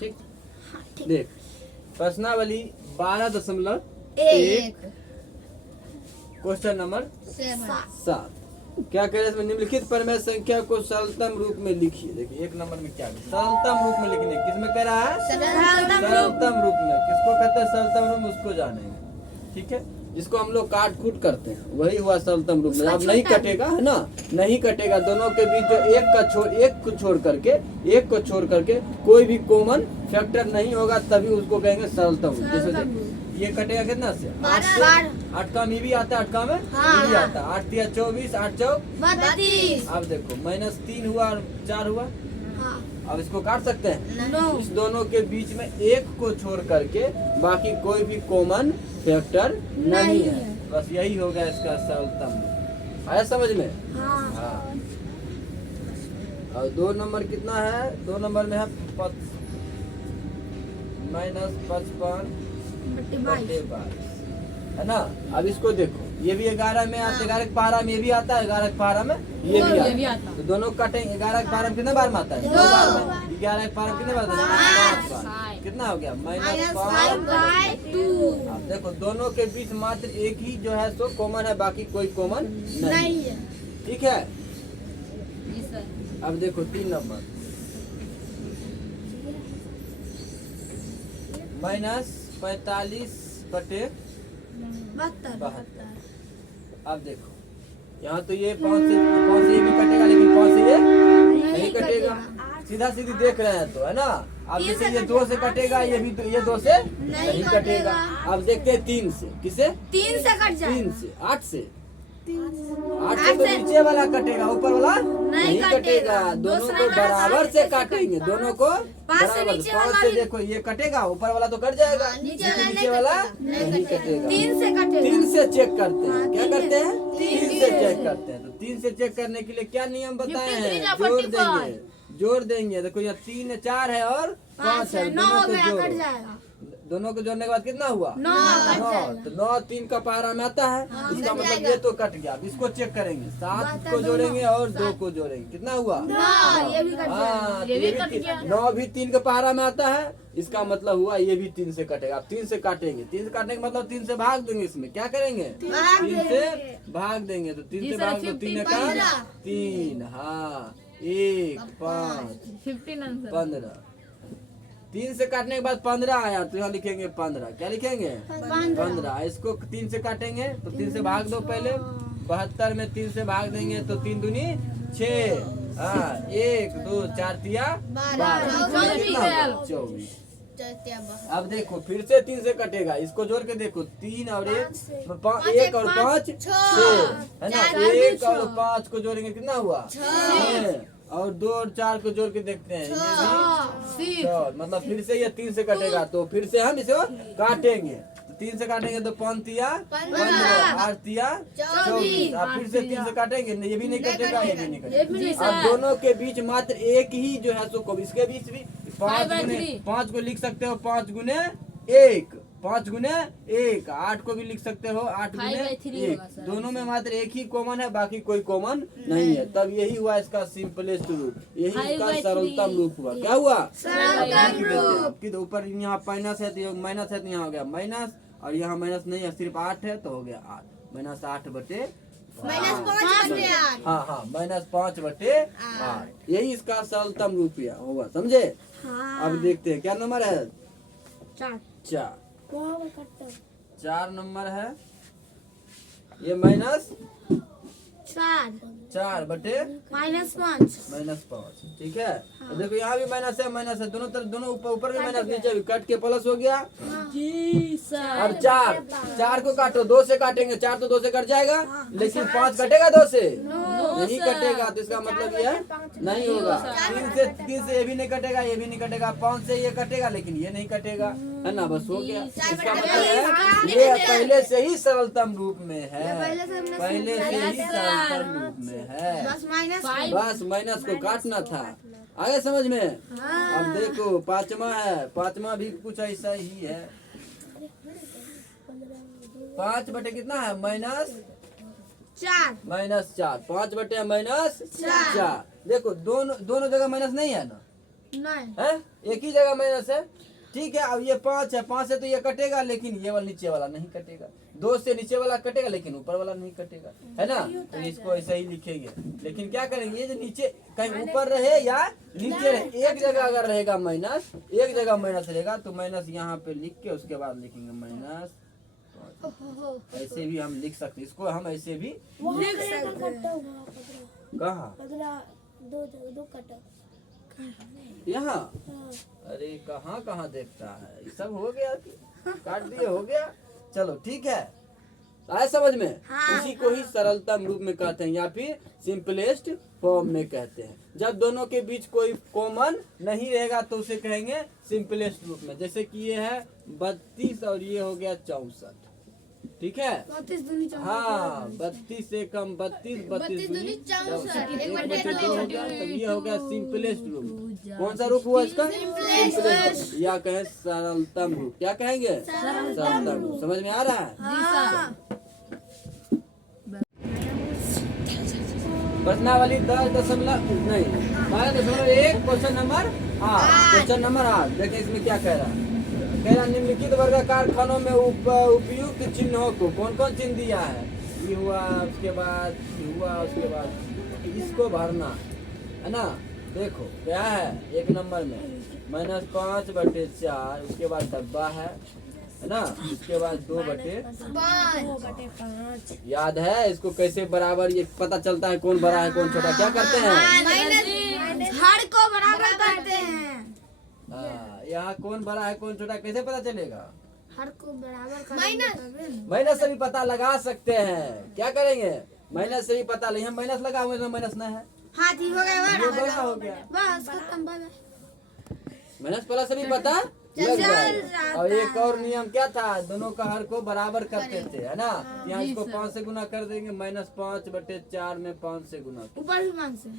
ठीक। देख प्रश्नावली 12.1 क्वेश्चन नंबर 7 क्या कह रहे हैं इसमें, निम्नलिखित परिमेय संख्या को सरलतम रूप में लिखिए। देखिए 1 नंबर में क्या है, सरलतम रूप में लिखने, किसमें कह रहा है, सरलतम रूप में। किसको कहते हैं सरलतम रूप में, उसको जानेंगे। ठीक है, जिसको हम लोग काट कूट करते हैं वही हुआ सरलतम रूप में। अब नहीं कटेगा है ना, नहीं कटेगा, दोनों के बीच जो एक को छोड़ करके कोई भी कॉमन फैक्टर नहीं होगा, तभी उसको कहेंगे सरलतम रूप। जैसे ये कटेगा कितना से, 8 का में भी आता है, 8 का में भी आता है, 8 या 24, 8 चौक 32। अब देखो -3 हुआ और 4 हुआ। अब इसको काट सकते हैं, इस दोनों के बीच में एक को छोड़ करके बाकी कोई भी कॉमन फैक्टर नहीं है। बस यही हो गया इसका सरलतम। आया समझ में? हाँ। और 2 नंबर कितना है, 2 नंबर में है -55/22 है ना। अब इसको देखो, ये भी 11 में आता है, 11 के पारा में ये भी आता है, 11 के पारा में ये भी आता है। तो दोनों काटेंगे, 11 के पारा में कितने बार में आता है, 2 बार में। 11 के पारा में कितने बार आता है, 5 बार। कितना हो गया, -5/2। अब देखो दोनों के बीच मात्र एक ही जो है सो कॉमन है, बाकी कोई कॉमन नहीं है। ठीक है। अब देखो 3 नंबर -45/72। अब देखो यहाँ तो ये 5 से ये भी कटेगा, लेकिन 5 से ये नहीं कटेगा, सीधा सीधी देख रहे हैं तो है ना। अब जैसे ये 2 से कटेगा, ये भी ये 2 से नहीं कटेगा। अब देखते हैं 3 से, किसे, 3 से कट जाए, 3 से 8 से 8 से तो नीचे वाला कटेगा, ऊपर वाला नहीं कटेगा। दोनों को बराबर से काटेंगे, दोनों को बराबर। 5 से देखो ये कटेगा, ऊपर वाला तो कट जाएगा, नीचे वाला नहीं कटेगा। 3 से चेक करते हैं, क्या करते हैं, 3 से चेक करते हैं। तो 3 से चेक करने के लिए क्या नियम बताए हैं, जोड़ देंगे। देखो यहाँ 3 4 है और 5 है, दोनों को जोड़ने के बाद कितना हुआ, 9। तो 9 3 का पहाड़ा में आता है, इसका मतलब ये तो कट गया। अब इसको चेक करेंगे, 7 को जोड़ेंगे और 2 को जोड़ेंगे, कितना हुआ, 9 भी 3 का पहाड़ा में आता है, इसका मतलब हुआ ये भी 3 से कटेगा। अब 3 से काटेंगे, 3 से काटने का मतलब 3 से भाग देंगे। इसमें क्या करेंगे, 3 से भाग देंगे। तो 3 से भाग दो, 3 का 3, हाँ 1 5 15। 3 से काटने के बाद 15 आया, तो यहाँ लिखेंगे 15। क्या लिखेंगे, 15। इसको 3 से काटेंगे तो 3 से भाग दो पहले, 72 में 3 से भाग देंगे तो 3 दूनी 6, हाँ 1 2 4 तिया 24। अब देखो फिर से 3 से कटेगा, इसको जोड़ के देखो, 3 और 1 और 5 6 है ना। 1 और 5 को जोड़ेंगे कितना हुआ, 6। और 2 और 4 को जोड़ के देखते हैं, ये 6। मतलब फिर से ये 3 से कटेगा, तो फिर से हम इसे काटेंगे। तो 3 से काटेंगे तो 5 तिया 15, 8 तिया 24। अब फिर से 3 से काटेंगे, ये भी नहीं कटेगा, ये भी नहीं कटेगा। अब दोनों के बीच मात्र एक ही जो है सो, इसके बीच भी 5 को लिख सकते हो, 5 गुने 1, 5 गुने 1। 8 को भी लिख सकते हो, 8 गुने 1। दोनों में मात्र एक ही कॉमन है, बाकी कोई कॉमन नहीं है। तब यही हुआ इसका सिंपलेस्ट रूप, यही इसका सरलतम रूप हुआ। क्या हुआ, सरलतम रूप। ऊपर यहाँ माइनस है तो माइनस है, तो यहाँ हो गया माइनस, और यहाँ माइनस नहीं है, सिर्फ 8 है तो हो गया 8। -8/8, हाँ -5/8। यही इसका सरलतम रूप होगा, समझे। अब देखते हैं क्या नंबर है, 4 नंबर है। ये -4/-5, ठीक है। तो देखो यहाँ भी माइनस है, दोनों तरफ, दोनों ऊपर भी माइनस, नीचे भी, कट के प्लस हो गया। अब 4 को काटो, 2 से काटेंगे, 4 तो 2 से कट जाएगा, लेकिन 5 कटेगा 2 से नहीं कटेगा, तो इसका मतलब ये नहीं होगा। 3 से ये भी नहीं कटेगा, ये भी नहीं कटेगा, 5 से ये कटेगा, लेकिन ये नहीं कटेगा, है ना। बस हो गया। इसका मतलब है ये पहले से ही सरलतम रूप में है, पहले से ही सरलतम रूप में है। बस माइनस को काटना था, आगे समझ में। अब देखो 5वां है, 5वां भी कुछ ऐसा ही है। 5 बटे कितना है, -4, -4। 5 बटे -4। देखो दोनों जगह माइनस नहीं है ना, नहीं है, एक ही जगह माइनस है। ठीक है, अब ये 5 है, 5 से तो ये कटेगा, लेकिन ये वाला नीचे वाला नहीं कटेगा। 2 से नीचे वाला कटेगा, लेकिन ऊपर वाला नहीं कटेगा, है ना। तो इसको ऐसे ही लिखेंगे। लेकिन क्या करेंगे, ये जो नीचे कहीं ऊपर रहे या नीचे रहे, एक जगह अगर रहेगा माइनस, एक जगह माइनस रहेगा तो माइनस यहाँ पे लिख के उसके बाद लिखेंगे माइनस। ऐसे भी हम लिख सकते, इसको हम ऐसे भी लिख सकते कहा दो कटा यहाँ। अरे कहाँ कहाँ देखता है, ये सब हो गया कि काट दिए, हो गया। चलो ठीक है, आया समझ में। उसी को ही सरलतम रूप में कहते हैं या फिर सिंपलेस्ट फॉर्म में कहते हैं। जब दोनों के बीच कोई कॉमन नहीं रहेगा तो उसे कहेंगे सिंपलेस्ट रूप में। जैसे कि ये है 32 और ये हो गया 64, ठीक है। 32 दूनी 64 हाँ, 32 से कम 32, 32 दूनी 64, 1/2 हो गया। तो ये हो गया सिंपलेस्ट रूप। कौन सा रूप हुआ इसका? सिंपलेस्ट, या कहें सरलतम रूप। क्या कहेंगे? सरलतम रूप। समझ में आ रहा है? प्रश्नावली 10.1 क्वेश्चन नंबर 8। क्वेश्चन नंबर 8 देखिए इसमें क्या कह रहा है। कह रहा निम्नलिखित वर्गाकार खानों में उपयुक्त चिन्हों को, कौन कौन चिन्ह दिया है? ये हुआ, उसके बाद हुआ, उसके बाद इसको भरना है ना। देखो क्या है, 1 नंबर में -5/4, उसके बाद डब्बा है ना, उसके बाद 2/5। याद है इसको कैसे बराबर, ये पता चलता है कौन बड़ा है कौन छोटा। क्या करते हैं? हर को बराबर करते हैं। यहाँ कौन बड़ा है कौन छोटा कैसे पता चलेगा? हर को बराबर करते माइनस से भी पता लगा सकते हैं। क्या करेंगे? माइनस से भी पता नहीं, हम माइनस लगा हुए, माइनस नहीं है, हाँ ठीक हो गया, ये बड़ा हो गया। बस खत्म। माइनस प्लस से भी पता लग जाएगा। और एक और नियम क्या था, दोनों का हर को बराबर करते थे, है ना। यहाँ इसको 5 से गुना कर देंगे, -5/4 में 5 से गुना, ऊपर भी 5 से,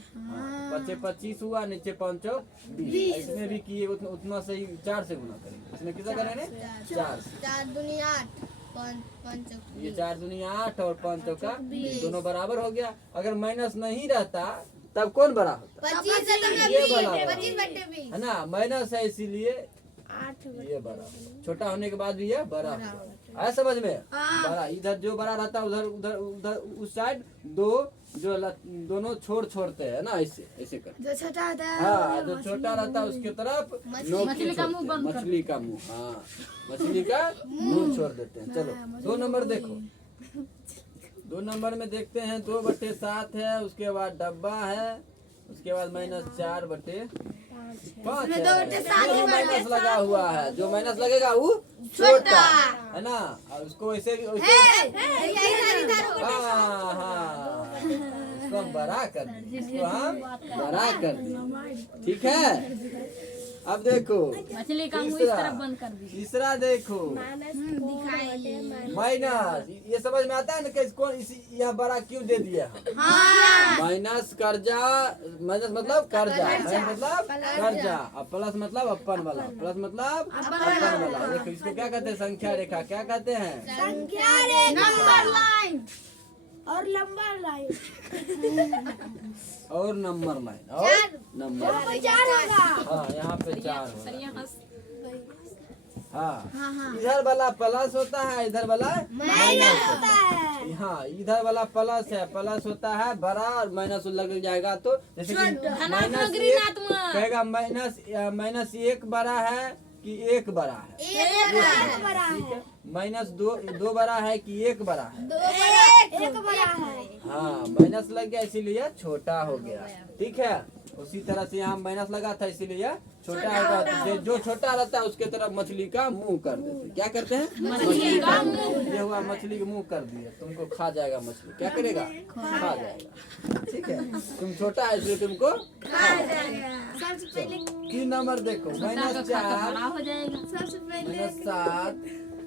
25 हुआ, नीचे 5 20। इसमें भी किए उतना सही 4 से गुना करेंगे। इसमें कितना करेंगे? 4 से। 4 दूनी 8, 5 ये 4 दूनी 8 और 5 चौका 20, दोनों बराबर हो गया। अगर माइनस नहीं रहता तब कौन बड़ा होता? 25 से तुमने ये 20, बड़ा 25/20 है ना। माइनस है इसीलिए 8 ये बड़ा, छोटा होने के बाद भी ये बड़ा हुआ। आया समझ में? बड़ा इधर जो बड़ा रहता है उधर उधर उधर उस साइड दो जो दोनों छोड़ते हैं ना, ऐसे ऐसे कर। जो छोटा होता है, हाँ, जो छोटा रहता है उसके तरफ मछली का मुंह, मछली का मुंह, हाँ मछली का मुंह छोड़ देते हैं। चलो 2 नंबर देखो, 2 नंबर में देखते हैं 2/7 है, उसके बाद डब्बा है, उसके बाद -4/5 है। इसमें माइनस लगा हुआ है, जो माइनस लगेगा वो छोटा है ना। और उसको ऐसे भी हाँ, इसको हम बड़ा कर दें, इसको हम बड़ा कर दें, ठीक है। अब देखो मछली का मुंह इस तरफ बंद कर दी। तीसरा देखो माइनस, ये समझ में आता है ना कि कौन यह बड़ा क्यों दे दिया? माइनस कर्जा, माइनस मतलब कर्जा, माइनस मतलब कर्जा, और प्लस मतलब अपन वाला, प्लस मतलब अपन वाला। देखो इसको क्या कहते हैं? संख्या रेखा। क्या कहते हैं? संख्या रेखा, नंबर लाइन और लंबा लाइन, और नंबर लाइन, और नंबर लाइन। 4 होगा। हाँ, यहाँ पे 4 होगा। सरिया हंस हाँ, इधर वाला प्लस होता है, इधर वाला माइनस होता है। हाँ, इधर वाला प्लस है, प्लस होता है बड़ा, और माइनस लग जाएगा तो जैसे कि -1 कहेगा, -1 बड़ा है कि 1 बड़ा है? एक बड़ा है, -2 बड़ा है कि 1 बड़ा है? 1 बड़ा है। हाँ, माइनस लग गया इसीलिए छोटा हो गया, ठीक है। उसी तरह से यहाँ माइनस लगा था इसीलिए छोटा होगा। जो छोटा रहता है उसके तरफ मछली का मुंह कर देते। क्या करते हैं? मछली का मुंह। ये हुआ मछली का मुंह कर दिया, तुमको खा जाएगा मछली। क्या करेगा? खा जाएगा, ठीक है। तुम छोटा है इसलिए तुमको खा जाएगा। सबसे पहले 3 नंबर देखो, -4 बड़ा हो जाएगा। सबसे पहले -7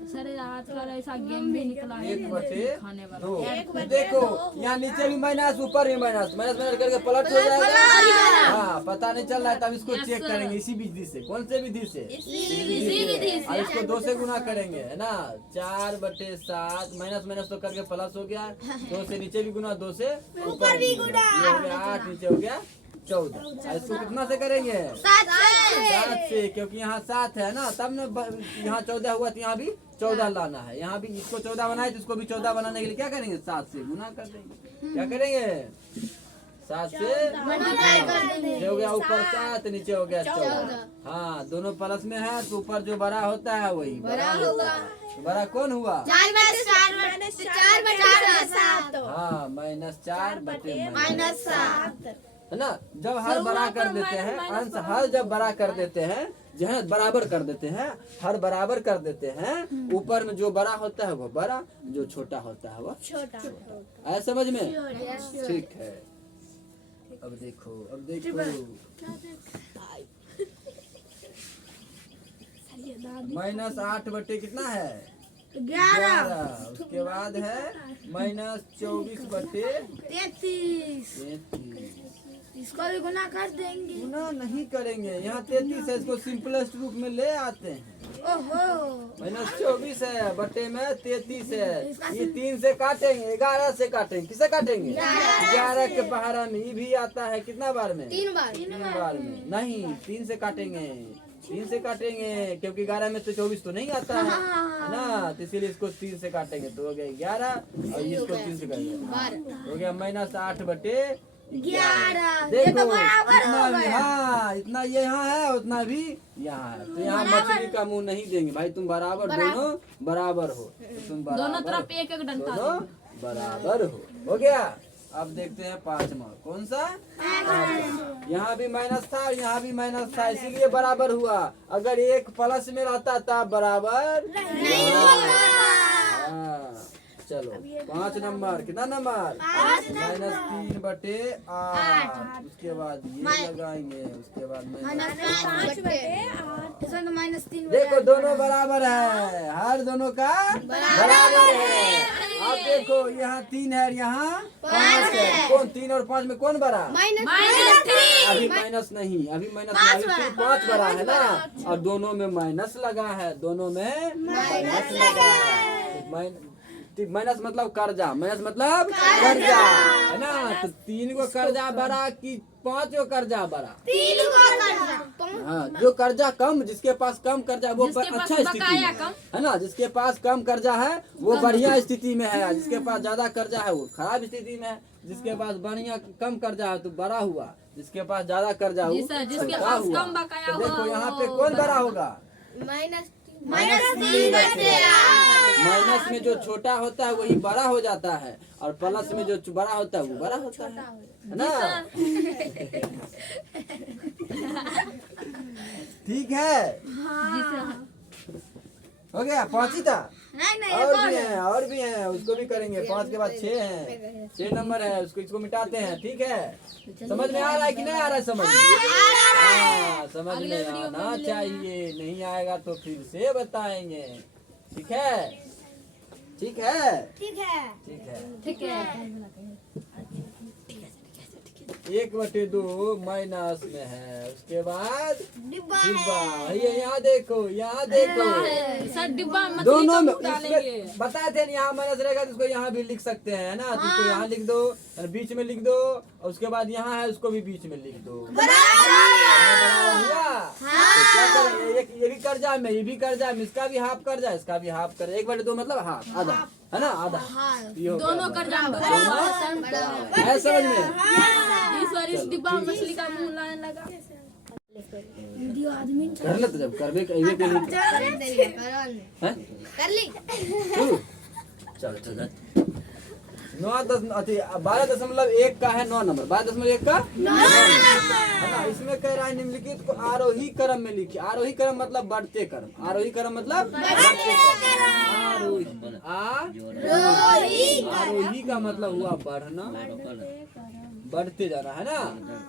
सर आजकल ऐसा गेम भी निकला है 1/2। देखो यहाँ नीचे भी माइनस, ऊपर भी माइनस, माइनस माइनस करके प्लस हो जाएगा। हाँ, पता नहीं चल रहा है, तब इसको चेक करेंगे इसी विधि से। कौन से विधि से? और इसको 2 से गुना करेंगे, है ना। 4/7 माइनस माइनस तो करके प्लस हो गया, 2 से नीचे भी गुना, 2 से ऊपर भी गुना, 8 नीचे हो गया 14। इसको कितना से करेंगे? 7 से, क्योंकि यहाँ 7 है ना, तब न यहाँ 14 हुआ तो यहाँ भी 14 लाना है। यहाँ भी इसको 14 बनाए तो इसको भी 14 बनाने के लिए क्या करेंगे? 7 से गुना कर देंगे। क्या करेंगे? 7 से ये हो गया ऊपर 7, नीचे हो गया 14। हाँ, दोनों प्लस में है तो ऊपर जो बड़ा होता है वही बड़ा होगा। तो बड़ा कौन हुआ? हाँ, -4 बटे -7 है ना। जब हर बड़ा कर देते हैं, अंश हर जब बड़ा कर देते हैं, जो है बराबर कर देते हैं, हर बराबर कर देते हैं, ऊपर में जो बड़ा होता है वो बड़ा, जो छोटा होता है वो छोटा। आया समझ में? ठीक है। अब देखो -8 बटे कितना है? 11। उसके बाद है -24 बटे 33। इसको भी गुना कर देंगे। गुना नहीं करेंगे, यहाँ 33 है, इसको सिंपलेस्ट रूप में ले आते हैं। -24 है, बटे में 33 है, ये 3 से काटेंगे, 11 से काटेंगे। किसे काटेंगे? 11 के पहाड़ा में ये भी आता है, कितना बार में? 3 बार में। नहीं, 3 से काटेंगे, 3 से काटेंगे, क्योंकि 11 में तो 24 तो नहीं आता है ना, तो इसीलिए इसको 3 से काटेंगे तो हो गया 11, और इसको 3 से काटेंगे हो गया -8 बटे 11। देखो इतना भी, हाँ इतना ये यहाँ है, उतना भी यहाँ है, तो यहाँ मछली का मुंह नहीं देंगे भाई। तुम बराबर, दोनों बराबर हो, तुम दोनों तरफ एक डंडा, दोनों बराबर हो गया। अब देखते हैं 5वां, कौन सा? यहाँ भी माइनस था और यहाँ भी माइनस था, इसीलिए बराबर हुआ। अगर एक प्लस में रहता तब बराबर नहीं होगा। चलो 5 नंबर, कितना नंबर? -3 बटे 8। उसके बाद ये लगाएंगे, उसके बाद -3 देखो दोनों बराबर है, हर दोनों का बराबर है। अब देखो यहाँ 3 है, यहाँ 5 है, कौन 3 और 5 में कौन बड़ा? अभी माइनस नहीं, अभी सिर्फ 5 बड़ा है ना, और दोनों में माइनस लगा है, दोनों में माइनस लगा है। माइनस मतलब कर्जा, माइनस मतलब कर्जा है ना। तो 3 को कर्जा बड़ा कि 5 को कर्जा बड़ा? 3 को कर्जा। हाँ, जो कर्जा कम, जिसके पास कम कर्जा वो अच्छा स्थिति में है ना, जिसके पास कम कर्जा है वो बढ़िया स्थिति में है, जिसके पास ज्यादा कर्जा है वो खराब स्थिति में है। जिसके पास बढ़िया कम कर्जा है तो बड़ा हुआ, जिसके पास ज्यादा कर्जा हुआ छोटा हुआ। तो देखो यहाँ पे कौन बड़ा होगा? -3 बटे 8। माइनस में जो छोटा होता है वही बड़ा हो जाता है, और प्लस में जो बड़ा होता है वो बड़ा होता है ना। ठीक है, हो गया 5 ही था। और भी है, उसको भी करेंगे। 5 के बाद 6 है, 6 नंबर है, उसको इसको मिटाते हैं। ठीक है, समझ में आ रहा है कि नहीं आ रहा है? समझ में हाँ, समझ में आना चाहिए, नहीं आएगा तो फिर से बताएंगे। ठीक है, ठीक है, ठीक है, ठीक है। 1/2 माइनस में है, उसके बाद डिब्बा। ये यहाँ देखो, यहाँ देखो सर डिब्बा दोनों में बताए थे, यहाँ माइनस रहेगा तो उसको यहाँ भी लिख सकते हैं ना, तो इसको यहाँ लिख दो, बीच में लिख दो, और उसके बाद यहाँ है उसको भी बीच में लिख दो। क्या करेंगे? ये भी कर्जा में, ये भी कर्जा में, इसका भी हाफ कर्जा, इसका भी हाफ कर्जा। 1/2 मतलब हाफ, आधा है ना, आधा। दोनों कर्जा है समझ में? इस डिब्बा में मछली का मुंह लाने लगा। कर ले तो जब करबे कर ली चल चल 12.1 का है 9 नंबर, 12.1 का है ना। इसमें कह रहा है निम्नलिखित को आरोही क्रम में लिखिए। आरोही क्रम मतलब बढ़ते क्रम, आरोही क्रम मतलब बढ़ते क्रम। आरोही का मतलब हुआ बढ़ना, बढ़ते जाना है ना।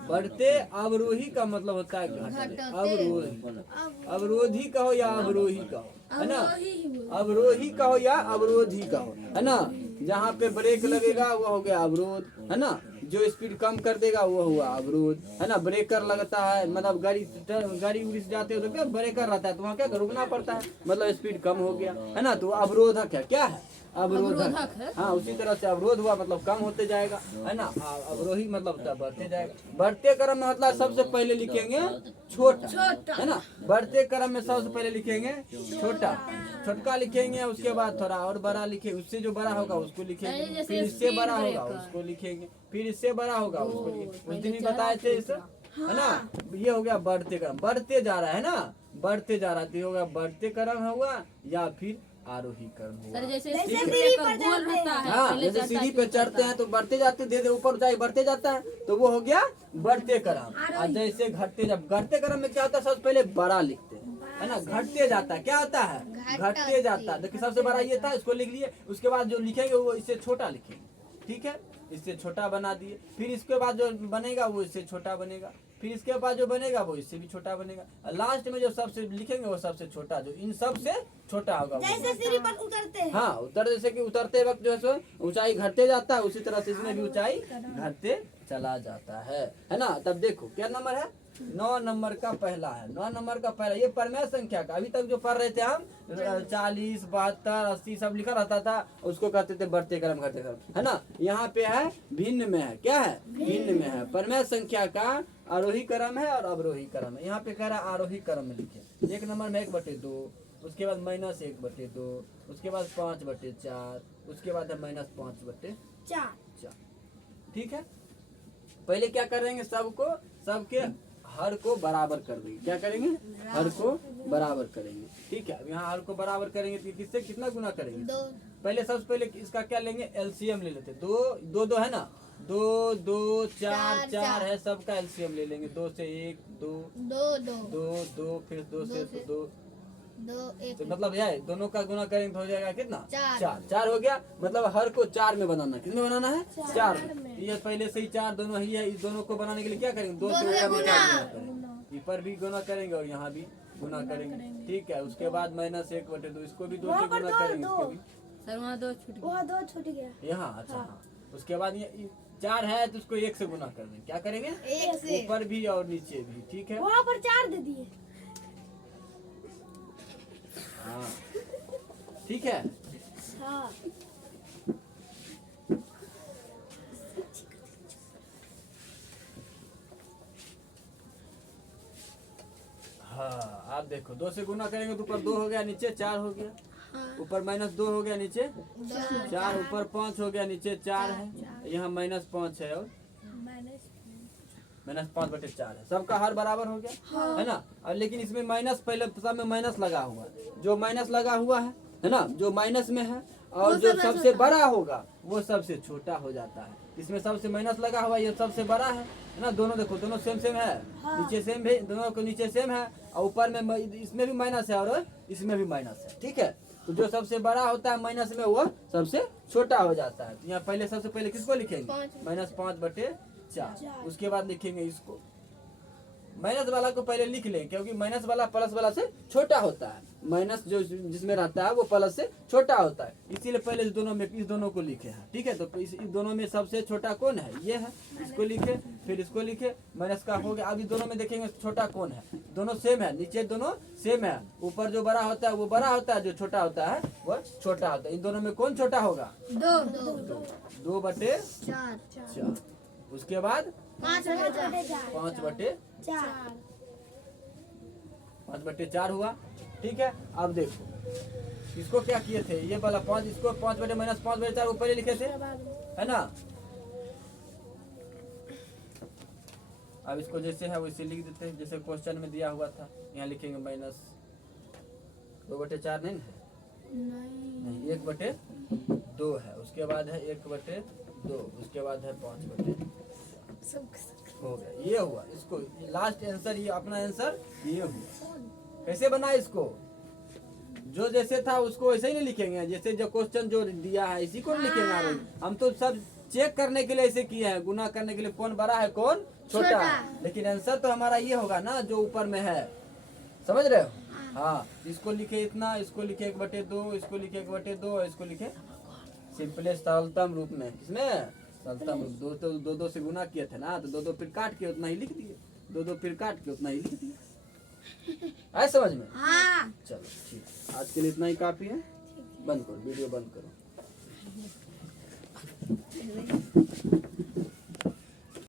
बढ़ते, अवरोही का मतलब होता है घटते, अवरोही। अवरोधी कहो या अवरोही कहो है ना, अवरोही कहो या अवरोधी कहो है ना। जहाँ पे ब्रेक लगेगा वो हो गया अवरोध है ना, जो स्पीड कम कर देगा वो हुआ अवरोध है ना। ब्रेकर लगता है मतलब गाड़ी उड़ी से जाते हो तो क्या ब्रेकर रहता है, तो वहाँ क्या रुकना पड़ता है, मतलब स्पीड कम हो गया है ना, तो अवरोधक है। क्या है? अवरोधक है। हाँ, उसी तरह से अवरोध हुआ मतलब कम होते जाएगा, है ना। अवरोही मतलब बढ़ते जाएगा। बढ़ते क्रम में मतलब सबसे पहले लिखेंगे छोटा, है ना। बढ़ते क्रम में सबसे पहले लिखेंगे छोटका लिखेंगे, उसके बाद थोड़ा और बड़ा लिखेंगे, उससे जो बड़ा होगा उसको लिखेंगे, फिर इससे बड़ा होगा उसको लिखेंगे, फिर इससे बड़ा होगा उसको लिखेंगे। उस दिन ही बताए थे इसे, है ना। ये हो गया बढ़ते क्रम, बढ़ते जा रहा है ना, बढ़ते जा रहा है, तो ये होगा बढ़ते क्रम हुआ या फिर आरोही क्रम हुआ। जैसे सीढ़ी पर गोल होता है, हाँ, जैसे सीढ़ी पे चढ़ते हैं तो बढ़ते जाते, धीरे ऊपर ऊंचाई बढ़ते जाता है, तो वो हो गया बढ़ते क्रम। और जैसे घटते क्रम में क्या होता है, सबसे पहले बड़ा लिखते हैं, है ना। घटते जाता है, क्या होता है, घटते जाता है। देखिए सबसे बड़ा ये था, इसको लिख लिए, उसके बाद जो लिखेंगे वो इससे छोटा लिखेंगे, ठीक है। इससे छोटा बना दिए, फिर इसके बाद जो बनेगा वो इससे छोटा बनेगा, फिर इसके बाद जो बनेगा वो इससे भी छोटा बनेगा, और लास्ट में जो सबसे लिखेंगे वो सबसे छोटा, जो इन सब से छोटा होगा। जैसे सीढ़ी पर उतरते हैं। हाँ, जैसे कि उतरते वक्त जो है सो ऊंचाई घटते जाता है, उसी तरह से इसमें भी ऊंचाई घटते चला जाता है ना। तब देखो क्या नंबर है, 9 नंबर का पहला है। 9 नंबर का पहला, ये परमेय संख्या का, अभी तक जो पढ़ रहे थे हम 40, 72, 80 सब लिखा रहता था, उसको कहते थे बढ़ते क्रम घटते क्रम, है ना। यहाँ पे है भिन्न में है, क्या है, भिन्न में है। परमेय संख्या का आरोही क्रम है और अवरोही क्रम है। यहाँ पे कह रहा है आरोही क्रम में लिखे। 1 नंबर में 1/2, उसके बाद -1/2, उसके बाद 5/4, उसके बाद है -5/4, ठीक है। पहले क्या करेंगे, सबके हर को बराबर कर देंगे। क्या करेंगे, हर को बराबर करेंगे, ठीक है। अब यहाँ हर को बराबर करेंगे तो किससे कितना गुना करेंगे, पहले सबसे पहले इसका क्या लेंगे, एलसीएम ले लेते। 2 है ना, 2 2 4 4 है, सबका एलसीएम ले लेंगे। 2 से 1 2 2 फिर 2 से 2 तो मतलब यह है, दोनों का गुना करेंगे तो हो जाएगा कितना, 4 हो गया। मतलब हर को 4 में बनाना, कितने बनाना है, 4 में। ये पहले से ही 4 दोनों ही है, इस दोनों को बनाने के लिए क्या करेंगे, 2 से ऊपर गुना करेंगे, ऊपर भी गुना करेंगे और यहाँ भी गुना करेंगे, ठीक है। उसके बाद -1/2, इसको भी 2 से गुना करेंगे, इसको भी वहाँ 2 छूट गया यहाँ, अच्छा हाँ। उसके बाद ये 4 है तो उसको 1 से गुना कर देंगे, क्या करेंगे, 1 से, ऊपर भी और नीचे भी, ठीक है। वहाँ पर 4 दे दिए, हाँ, ठीक है। हाँ। हाँ, आप देखो 2 से गुना करेंगे तो ऊपर 2 हो गया, नीचे 4 हो गया, ऊपर -2 हो गया, नीचे 4, ऊपर 5 हो गया, नीचे 4 है, यहाँ -5 है और -5/4 है। सबका हर बराबर हो गया, है ना। और लेकिन इसमें माइनस, पहले सब में माइनस लगा हुआ है, जो माइनस लगा हुआ है ना, जो माइनस में है, और जो सबसे बड़ा होगा वो सबसे छोटा हो जाता है। इसमें सबसे माइनस लगा हुआ, ये सबसे बड़ा है ना। दोनों देखो, दोनों सेम है, नीचे सेम भी, दोनों को नीचे सेम है, और ऊपर में इसमें भी माइनस है और इसमें भी माइनस है, ठीक है। तो जो सबसे बड़ा होता है माइनस में, वो सबसे छोटा हो जाता है। तो यहाँ पहले सबसे पहले किसको लिखेंगे, -5/4। उसके बाद लिखेंगे इसको, माइनस वाला को पहले लिख लें, क्योंकि माइनस वाला प्लस वाला से छोटा होता है। माइनस जो जिसमें रहता है वो प्लस से छोटा होता है, इसीलिए पहले इस दोनों को लिखे हैं, ठीक है। तो इस दोनों में सबसे छोटा कौन है, ये है, इसको लिखे, फिर इसको लिखे, माइनस का हो गया। अभी दोनों में देखेंगे छोटा कौन है, दोनों सेम है, नीचे दोनों सेम है, ऊपर जो बड़ा होता है वो बड़ा होता है, जो छोटा होता है वो छोटा होता है। इन दोनों में कौन छोटा होगा, 2/4। उसके बाद 5/4 हुआ, ठीक है। अब देखो इसको क्या किए थे, ये वाला 5, इसको 5/-5/4 ऊपर ही लिखे थे, है ना। अब इसको जैसे है वैसे लिख देते हैं, जैसे क्वेश्चन में दिया हुआ था। यहाँ लिखेंगे -2/4 नहीं है, नहीं 1/2 है, उसके बाद है 1/2, उसके बाद है 5/4 हो गया। ये हुआ, इसको लास्ट आंसर, ये अपना आंसर ये हुआ। कैसे बना इसको, जो जैसे था उसको वैसे ही नहीं लिखेंगे, जैसे जो क्वेश्चन जो दिया है इसी को लिखेंगे। हम तो सब चेक करने के लिए ऐसे किए हैं, गुना करने के लिए कौन बड़ा है कौन छोटा है, लेकिन आंसर तो हमारा ये होगा ना जो ऊपर में है, समझ रहे हो। हाँ, इसको लिखे इतना, इसको लिखे 1/2, इसको लिखे 1/2, इसको लिखे सिंपलेस्ट सरलतम रूप में, किसमें सरलतम रूप। 2 से गुना किए थे ना, तो 2 फिर काट के उतना ही लिख दिए, 2 फिर काट के उतना ही लिख दिए। आए समझ में, हाँ। चलो ठीक, आज के लिए इतना ही काफी है। बंद करो, वीडियो बंद करो। है